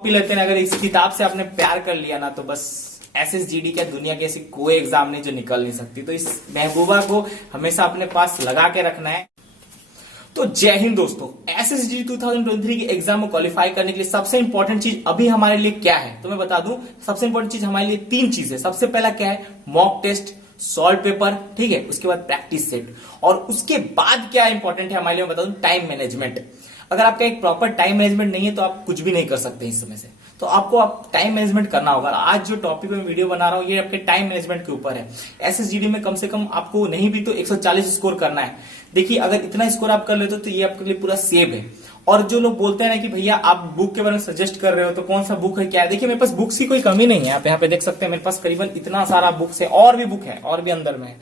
Copy लेते हैं, अगर इस किताब से आपने प्यार कर लिया ना तो बस एसएसजीडी क्या दुनिया की ऐसी कोई एग्जाम नहीं जो निकल नहीं सकती। तो इस महबूबा को हमेशा अपने पास लगा के रखना है। तो जय हिंद दोस्तों, एसएसजीडी 2023 की एग्जाम को क्वालिफाई करने के लिए सबसे इंपॉर्टेंट चीज अभी हमारे लिए क्या है तो मैं बता दूं। सबसे इंपॉर्टेंट चीज हमारे लिए तीन चीज है। सबसे पहला क्या है, मॉक टेस्ट, सॉल्व पेपर, ठीक है। उसके बाद प्रैक्टिस सेट, और उसके बाद क्या इंपॉर्टेंट है हमारे लिए मैं बता दूं, टाइम मैनेजमेंट। अगर आपका एक प्रॉपर टाइम मैनेजमेंट नहीं है तो आप कुछ भी नहीं कर सकते इस समय से। तो आपको आप टाइम मैनेजमेंट करना होगा। आज जो टॉपिक में वीडियो बना रहा हूं ये आपके टाइम मैनेजमेंट के ऊपर है। एसएसजीडी में कम से कम आपको नहीं भी तो 140 स्कोर करना है। देखिए अगर इतना स्कोर आप कर लेते हो तो ये आपके लिए पूरा सेव है। और जो लोग बोलते हैं ना कि भैया आप बुक के बारे में सजेस्ट कर रहे हो तो कौन सा बुक है क्या है, देखिए मेरे पास बुक्स की कोई कमी नहीं है। आप यहाँ पे देख सकते हैं मेरे पास करीबन इतना सारा बुक्स है, और भी बुक है और भी अंदर में है।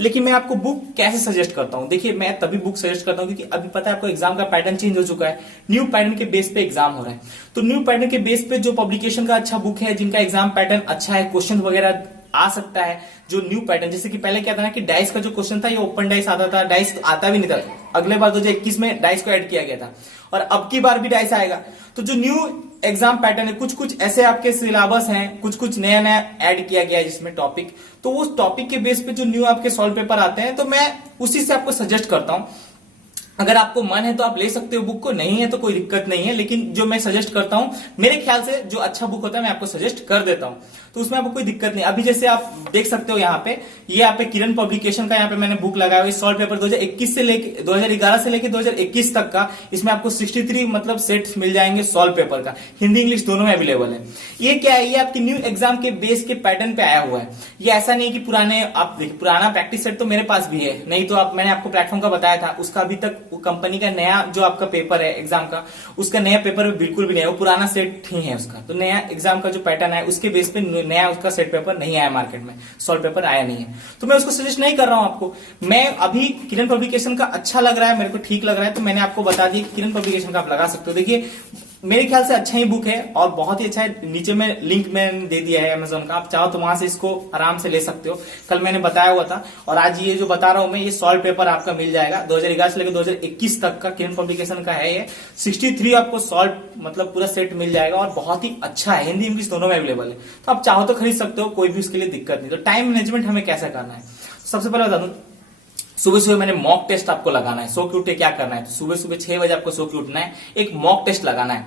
लेकिन मैं आपको बुक कैसे सजेस्ट करता हूँ, देखिए मैं तभी बुक सजेस्ट करता हूँ क्योंकि अभी पता है आपको एग्जाम का पैटर्न चेंज हो चुका है। न्यू पैटर्न के बेस पे एग्जाम हो रहा है। तो न्यू पैटर्न के बेस पे जो पब्लिकेशन का अच्छा बुक है, जिनका एग्जाम पैटर्न अच्छा है, क्वेश्चन वगैरह आ सकता है जो न्यू पैटर्न, जैसे कि पहले क्या था ना कि डाइस का जो क्वेश्चन था ये ओपन डाइस आता था, डाइस आता भी नहीं था। अगले बार 2021 में डाइस को ऐड किया गया था और अब की बार भी डाइस आएगा। तो जो न्यू एग्जाम पैटर्न है, कुछ कुछ ऐसे आपके सिलेबस हैं, कुछ कुछ नया नया ऐड किया गया है जिसमें टॉपिक, तो उस टॉपिक के बेस पे जो न्यू आपके सॉल्व पेपर आते हैं तो मैं उसी से आपको सजेस्ट करता हूं। अगर आपको मन है तो आप ले सकते हो बुक को, नहीं है तो कोई दिक्कत नहीं है। लेकिन जो मैं सजेस्ट करता हूं मेरे ख्याल से जो अच्छा बुक होता है मैं आपको सजेस्ट कर देता हूं, तो उसमें आपको कोई दिक्कत नहीं। अभी जैसे आप देख सकते हो यहाँ पे, ये यहाँ पे किरण पब्लिकेशन का यहाँ पे मैंने बुक लगाया हुआ है सॉल्व पेपर 2021 से लेके 2011 से लेके 2021 तक का। इसमें आपको 63 मतलब सेट्स मिल जाएंगे सॉल्व पेपर का, हिंदी इंग्लिश दोनों में अवेलेबल है। ये क्या है, ये आपकी न्यू एग्जाम के बेस के पैटर्न पे आया हुआ है। ये ऐसा नहीं कि पुराने, आप देखिए पुराना प्रैक्टिस सेट तो मेरे पास भी है, नहीं तो आप मैंने आपको प्लेटफॉर्म का बताया था, उसका अभी तक कंपनी का नया जो आपका पेपर है एग्जाम का, उसका नया पेपर बिल्कुल भी नहीं है, वो पुराना सेट ही है उसका। तो नया एग्जाम का जो पैटर्न है उसके बेस पे नया उसका सेट पेपर नहीं आया मार्केट में, सॉल्व पेपर आया नहीं है। तो मैं उसको सजेस्ट नहीं कर रहा हूं आपको। मैं अभी किरण पब्लिकेशन का अच्छा लग रहा है, मेरे को ठीक लग रहा है, तो मैंने आपको बता दिया कि किरण पब्लिकेशन का आप लगा सकते हो। देखिए मेरे ख्याल से अच्छा ही बुक है और बहुत ही अच्छा है। नीचे में लिंक मैंने दे दिया है अमेजोन का, आप चाहो तो वहां से इसको आराम से ले सकते हो। कल मैंने बताया हुआ था और आज ये जो बता रहा हूं मैं, ये सॉल्व पेपर आपका मिल जाएगा 2011 से लेकर 2021 तक का किरण पब्लिकेशन का है। ये 63 आपको सॉल्व मतलब पूरा सेट मिल जाएगा और बहुत ही अच्छा है, हिंदी इंग्लिश दोनों में अवेलेबल है। तो आप चाहो तो खरीद सकते हो, कोई भी उसके लिए दिक्कत नहीं। तो टाइम मैनेजमेंट हमें कैसे करना है, सबसे पहले बता दूं, सुबह सुबह मैंने मॉक टेस्ट आपको लगाना है। सो के उठे क्या करना है, तो सुबह सुबह 6 बजे आपको सो के उठना है, एक मॉक टेस्ट लगाना है।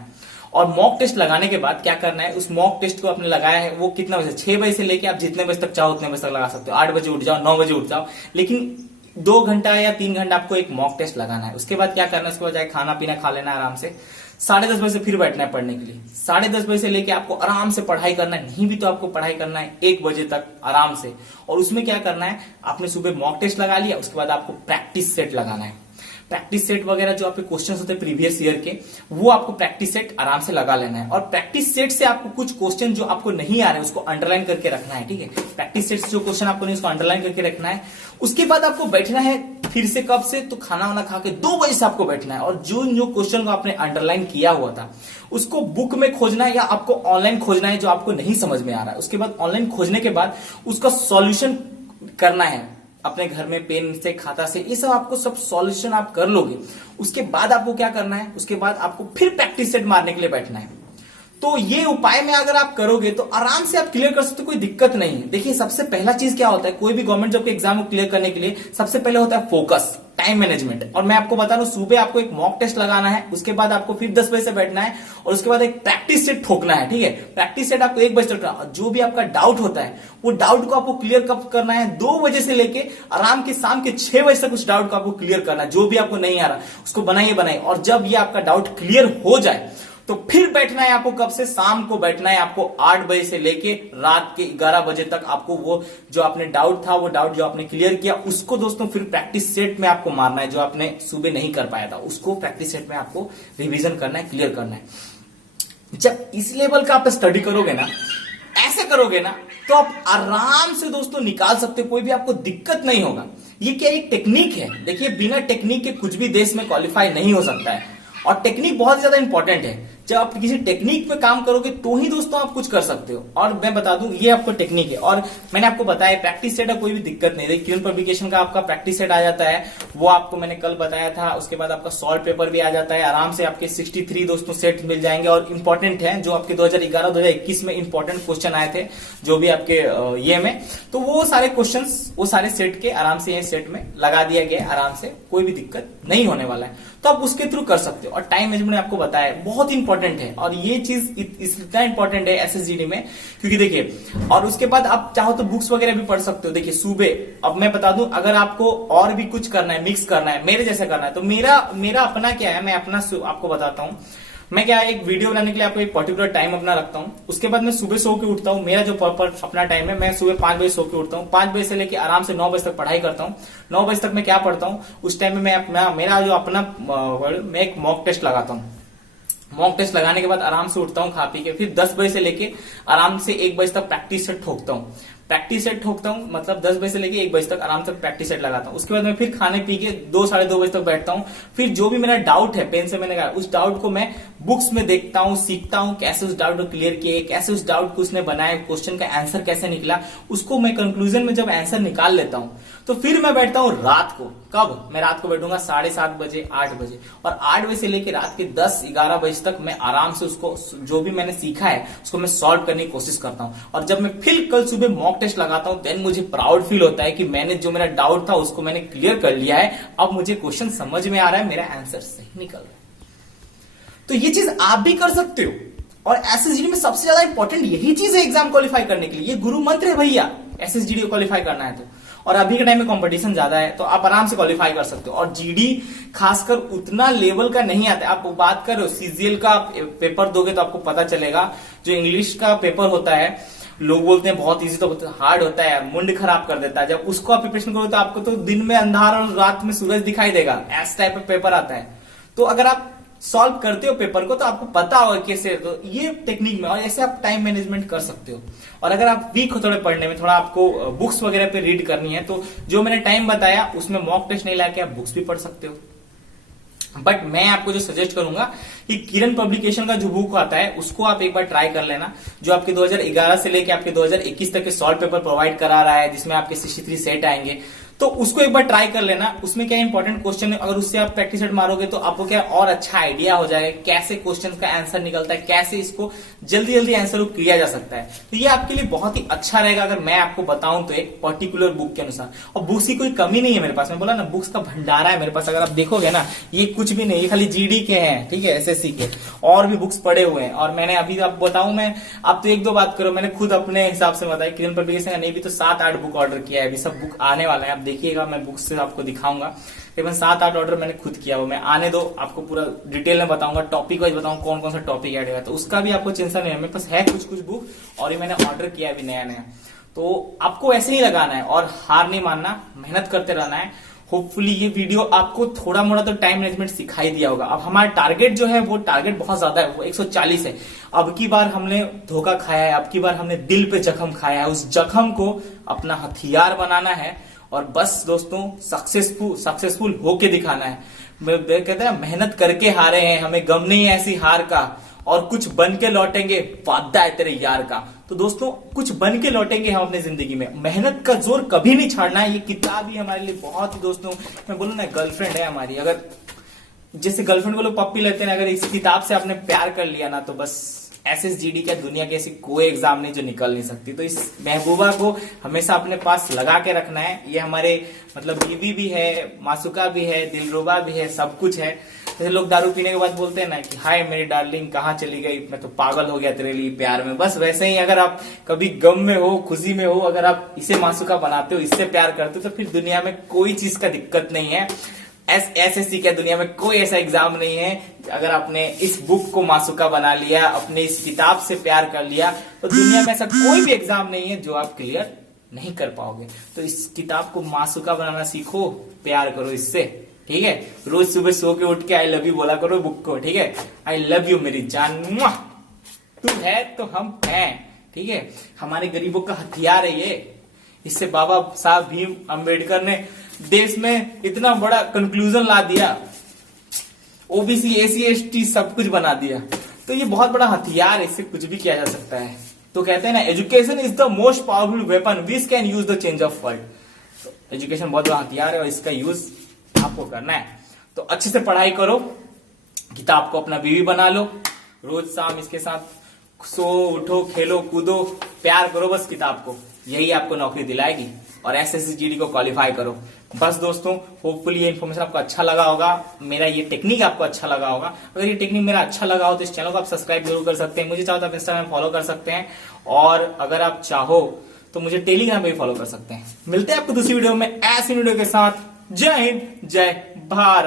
और मॉक टेस्ट लगाने के बाद क्या करना है, उस मॉक टेस्ट को आपने लगाया है वो कितना बजे, 6 बजे से लेके आप जितने बजे तक चाहो उतने बजे तक लगा सकते हो। 8 बजे उठ जाओ, 9 बजे उठ जाओ, लेकिन 2 घंटा या 3 घंटा आपको एक मॉक टेस्ट लगाना है। उसके बाद क्या करना है, उसके बाद जाए खाना पीना खा लेना आराम से। 10:30 बजे से फिर बैठना है पढ़ने के लिए। 10:30 बजे से लेके आपको आराम से पढ़ाई करना है, नहीं भी तो आपको पढ़ाई करना है 1 बजे तक आराम से। और उसमें क्या करना है, आपने सुबह मॉक टेस्ट लगा लिया, उसके बाद आपको प्रैक्टिस सेट लगाना है। प्रैक्टिस सेट वगैरह जो आपके क्वेश्चंस होते हैं प्रीवियस ईयर के, वो आपको प्रैक्टिस सेट आराम से लगा लेना है। और प्रैक्टिस सेट से आपको कुछ क्वेश्चन जो आपको नहीं आ रहे हैं उसको अंडरलाइन करके रखना है, ठीक है। प्रैक्टिस सेट से जो क्वेश्चन आपको नहीं उसको अंडरलाइन करके रखना है। उसके बाद आपको बैठना है फिर से, कब से, तो खाना वाना खा के 2 बजे से आपको बैठना है। और जो क्वेश्चन को आपने अंडरलाइन किया हुआ था उसको बुक में खोजना है या आपको ऑनलाइन खोजना है जो आपको नहीं समझ में आ रहा है। उसके बाद ऑनलाइन खोजने के बाद उसका सॉल्यूशन करना है अपने घर में पेन से, खाता से, ये सब आपको सब सॉल्यूशन आप कर लोगे। उसके बाद आपको क्या करना है, उसके बाद आपको फिर प्रैक्टिस सेट मारने के लिए बैठना है। तो ये उपाय में अगर आप करोगे तो आराम से आप क्लियर कर सकते हो, कोई दिक्कत नहीं है। देखिए सबसे पहला चीज क्या होता है, कोई भी गवर्नमेंट जॉब के एग्जाम को क्लियर करने के लिए सबसे पहले होता है फोकस, टाइम मैनेजमेंट। और मैं आपको बता रहा हूं, सुबह आपको एक मॉक टेस्ट लगाना है, उसके बाद आपको फिर 10 बजे से बैठना है और उसके बाद एक प्रैक्टिस सेट ठोकना है, ठीक है। प्रैक्टिस सेट आपको 1 बजे तक ठोकना है। जो भी आपका डाउट होता है वो डाउट को आपको क्लियर कब करना है, 2 बजे से लेके आराम के शाम के 6 बजे तक उस डाउट को आपको क्लियर करना है। जो भी आपको नहीं आ रहा उसको बनाइए। और जब ये आपका डाउट क्लियर हो जाए तो फिर बैठना है आपको, कब से, शाम को बैठना है आपको 8 बजे से लेके रात के 11 बजे तक। आपको वो जो आपने डाउट था, वो डाउट जो आपने क्लियर किया उसको दोस्तों फिर प्रैक्टिस सेट में आपको मारना है। जो आपने सुबह नहीं कर पाया था उसको प्रैक्टिस सेट में आपको रिवीजन करना है, क्लियर करना है। जब इस लेवल का आप स्टडी करोगे ना, ऐसे करोगे ना, तो आप आराम से दोस्तों निकाल सकते हो, कोई भी आपको दिक्कत नहीं होगा। ये क्या एक टेक्निक है, देखिए बिना टेक्निक के कुछ भी देश में क्वालिफाई नहीं हो सकता है। और टेक्निक बहुत ज्यादा इंपॉर्टेंट है। जब आप किसी टेक्निक पे काम करोगे तो ही दोस्तों आप कुछ कर सकते हो। और मैं बता दूं ये आपको टेक्निक है, और मैंने आपको बताया प्रैक्टिस सेट है, कोई भी दिक्कत नहीं है। किरण पब्लिकेशन का आपका प्रैक्टिस सेट आ जाता है, वो आपको मैंने कल बताया था। उसके बाद आपका सॉल्व पेपर भी आ जाता है, आराम से आपके 63 दोस्तों सेट मिल जाएंगे। और इंपॉर्टेंट है जो आपके 2011-2021 में इंपॉर्टेंट क्वेश्चन आए थे जो भी आपके ये में, तो वो सारे क्वेश्चन वो सारे सेट के आराम से ये सेट में लगा दिया गया, आराम से कोई भी दिक्कत नहीं होने वाला है। तो आप उसके थ्रू कर सकते हो। और टाइम मैनेजमेंट आपको बताया बहुत इंपॉर्टेंट है, और ये चीज इतना इंपॉर्टेंट है एसएसजीडी में, क्योंकि देखिए और उसके बाद आप चाहो तो बुक्स वगैरह भी पढ़ सकते हो। देखिए सुबह, अब मैं बता दूं अगर आपको और भी कुछ करना है, मिक्स करना है, मेरे जैसा करना है, तो मेरा अपना क्या है, मैं अपना आपको बताता हूं। मैं क्या एक वीडियो बनाने के लिए आपको एक पर्टिकुलर टाइम अपना रखता हूं। उसके बाद मैं सुबह सो के उठता हूं। मेरा जो प्रॉपर अपना टाइम है, मैं सुबह 5 बजे सो के उठता हूं। 5 बजे से लेके आराम से 9 बजे तक पढ़ाई करता हूं। 9 बजे तक मैं क्या पढ़ता हूं, उस टाइम में मेरा जो अपना मैं एक मॉक टेस्ट लगाता हूं। मॉक टेस्ट लगाने के बाद आराम से उठता हूं खा पी के, फिर 10 बजे से लेके आराम से 1 बजे तक प्रैक्टिस सेट ठोकता हूं। प्रैक्टिस सेट ठोकता हूं मतलब 10 बजे से लेके 1 बजे तक आराम से प्रैक्टिस सेट लगाता हूं। उसके बाद मैं फिर खाने पी के 2 साढ़े 2 बजे तक बैठता हूं। फिर जो भी मेरा डाउट है पेन से मैंने कहा, उस डाउट को मैं बुक्स में देखता हूं, सीखता हूं कैसे उस डाउट को क्लियर किए, कैसे उस डाउट को उसने बनाया, क्वेश्चन का आंसर कैसे निकला, उसको मैं कंक्लूजन में जब आंसर निकाल लेता हूं तो फिर मैं बैठता हूं रात को। कब? मैं रात को बैठूंगा 7:30 बजे 8 बजे, और 8 बजे से लेकर रात के 10-11 बजे तक मैं आराम से उसको जो भी मैंने सीखा है उसको मैं सॉल्व करने की कोशिश करता हूं। और जब मैं फिर कल सुबह मॉक टेस्ट लगाता हूं देन मुझे प्राउड फील होता है कि मैंने जो मेरा डाउट था उसको मैंने क्लियर कर लिया है। अब मुझे क्वेश्चन समझ में आ रहा है, मेरा आंसर सही निकल रहा है। तो ये चीज आप भी कर सकते हो। और एसएसजीडी में सबसे ज्यादा इंपॉर्टेंट यही चीज है एग्जाम क्वालिफाई करने के लिए। ये गुरु मंत्र है भैया, एसएसजीडी को क्वालिफाई करना है तो। और अभी के टाइम में कंपटीशन ज्यादा है तो आप आराम से क्वालिफाई कर सकते हो। और जीडी खासकर उतना लेवल का नहीं आता है। आप बात करो सीजीएल का पेपर दोगे तो आपको पता चलेगा, जो इंग्लिश का पेपर होता है लोग बोलते हैं बहुत इजी, तो हार्ड होता है, मुंड खराब कर देता है। जब उसको आप प्रिपरेशन करो तो आपको तो दिन में अंधार और रात में सूरज दिखाई देगा, ऐसा टाइप का पेपर आता है। तो अगर आप सॉल्व करते हो पेपर को तो आपको पता होगा कैसे, तो ये टेक्निक में और ऐसे आप टाइम मैनेजमेंट कर सकते हो। और अगर आप वीक हो थोड़े पढ़ने में, थोड़ा आपको बुक्स वगैरह पे रीड करनी है, तो जो मैंने टाइम बताया उसमें मॉक टेस्ट नहीं लाके आप बुक्स भी पढ़ सकते हो। बट मैं आपको जो सजेस्ट करूंगा कि किरण पब्लिकेशन का जो बुक आता है उसको आप एक बार ट्राई कर लेना, जो आपके 2011 से लेके आपके 2021 तक के सॉल्व पेपर प्रोवाइड करा रहा है, जिसमें आपके 63 सेट आएंगे। तो उसको एक बार ट्राई कर लेना। उसमें क्या इंपॉर्टेंट क्वेश्चन है, अगर उससे आप प्रैक्टिस सेट मारोगे तो आपको क्या और अच्छा आइडिया हो जाएगा कैसे क्वेश्चन का आंसर निकलता है, कैसे इसको जल्दी जल्दी आंसर को किया जा सकता है। तो ये आपके लिए बहुत ही अच्छा रहेगा अगर मैं आपको बताऊं तो एक पर्टिकुलर बुक के अनुसार। और बुक्स की कोई कमी नहीं है मेरे पास, मैं बोला ना बुक्स का भंडारा है मेरे पास। अगर आप देखोगे ना ये कुछ भी नहीं, ये खाली जीडी के हैं, ठीक है, एसएससी के, और भी बुक्स पड़े हुए हैं। और मैंने अभी आप बताऊं, मैं आप तो 1-2 बात करो, मैंने खुद अपने हिसाब से बताया किरण पब्लिकेशन का नहीं भी तो 7-8 बुक ऑर्डर किया है। अभी सब बुक आने वाला है, आप देखिएगा, मैं बुक्स से आपको दिखाऊंगा। तकरीबन 7-8 ऑर्डर मैंने खुद किया, वो मैं आने दो आपको पूरा डिटेल में बताऊंगा, टॉपिक वाइज बताऊंगा कौन कौन सा टॉपिक ऐड होगा, तो उसका भी आपको टेंशन नहीं है। मेरे पास है कुछ बुक और ये मैंने ऑर्डर किया है अभी नया नया। तो आपको ऐसे ही लगाना है और हार नहीं मानना, मेहनत करते रहना है। होपफुली ये वीडियो आपको थोड़ा मोड़ा तो टाइम मैनेजमेंट सिखाई दिया होगा। अब हमारा टारगेट जो है वो टारगेट बहुत ज्यादा है, वो 140 है। अब की बार हमने धोखा खाया है, अब की बार हमने दिल पे जख्म खाया है, उस जख्म को अपना हथियार बनाना है और बस दोस्तों सक्सेसफुल होके दिखाना है। कहते हैं मेहनत करके हारे हैं, हमें गम नहीं है ऐसी हार का, और कुछ बन के लौटेंगे, वादा है तेरे यार का। तो दोस्तों कुछ बन के लौटेंगे हम अपने जिंदगी में, मेहनत का जोर कभी नहीं छाड़ना है। ये किताब ही हमारे लिए बहुत ही दोस्तों, मैं बोलूं ना गर्लफ्रेंड है हमारी। अगर जैसे गर्लफ्रेंड को लोग पप्पी लेते हैं, अगर इस किताब से आपने प्यार कर लिया ना तो बस एसएसजीडी क्या दुनिया की ऐसी कोई एग्जाम नहीं जो निकल नहीं सकती। तो इस महबूबा को हमेशा अपने पास लगा के रखना है। ये हमारे मतलब बीवी भी है, मासूका भी है, दिलरुबा भी है, सब कुछ है। जैसे लोग दारू पीने के बाद बोलते हैं ना कि हाय मेरी डार्लिंग कहाँ चली गई, मैं तो पागल हो गया तेरे लिए प्यार में, बस वैसे ही अगर आप कभी गम में हो, खुशी में हो, अगर आप इसे मासूका बनाते हो, इससे प्यार करते हो, तो फिर दुनिया में कोई चीज का दिक्कत नहीं है। एसएससी क्या दुनिया में कोई ऐसा एग्जाम नहीं है, अगर आपने इस बुक को मासूका बना लिया, अपने इस किताब से प्यार कर लिया, तो दुनिया में ऐसा कोई भी एग्जाम नहीं है जो आप क्लियर नहीं कर पाओगे। तो इस किताब को मासूका बनाना सीखो, प्यार करो इससे, ठीक है। रोज सुबह सो के उठ के आई लव यू बोला करो बुक को, ठीक है। आई लव यू मेरी जान, तू है तो हम हैं, ठीक है। हमारे गरीबों का हथियार है ये। इससे बाबा साहब भीम अंबेडकर ने देश में इतना बड़ा कंक्लूजन ला दिया, ओबीसी एसी एसटी सब कुछ बना दिया। तो ये बहुत बड़ा हथियार, इससे कुछ भी किया जा सकता है। तो कहते हैं ना, education is the most powerful weapon which can use the change of world. तो एजुकेशन बहुत बड़ा हथियार है और इसका यूज आपको करना है। तो अच्छे से पढ़ाई करो, किताब को अपना बीवी बना लो, रोज शाम इसके साथ सो उठो, खेलो कूदो, प्यार करो बस किताब को, यही आपको नौकरी दिलाएगी। और SSC को क्वालिफाई करो। बस दोस्तों, होपफुली ये इन्फॉर्मेशन आपको अच्छा लगा होगा, मेरा ये टेक्निक आपको अच्छा लगा होगा। अगर ये टेक्निक मेरा अच्छा लगा हो तो इस चैनल को आप सब्सक्राइब जरूर कर सकते हैं। मुझे चाहो तो आप इंस्टाग्राम फॉलो कर सकते हैं, और अगर आप चाहो तो मुझे टेलीग्राम पे भी फॉलो कर सकते हैं। मिलते हैं आपको दूसरी वीडियो में ऐसी वीडियो के साथ। जय हिंद, जय भारत।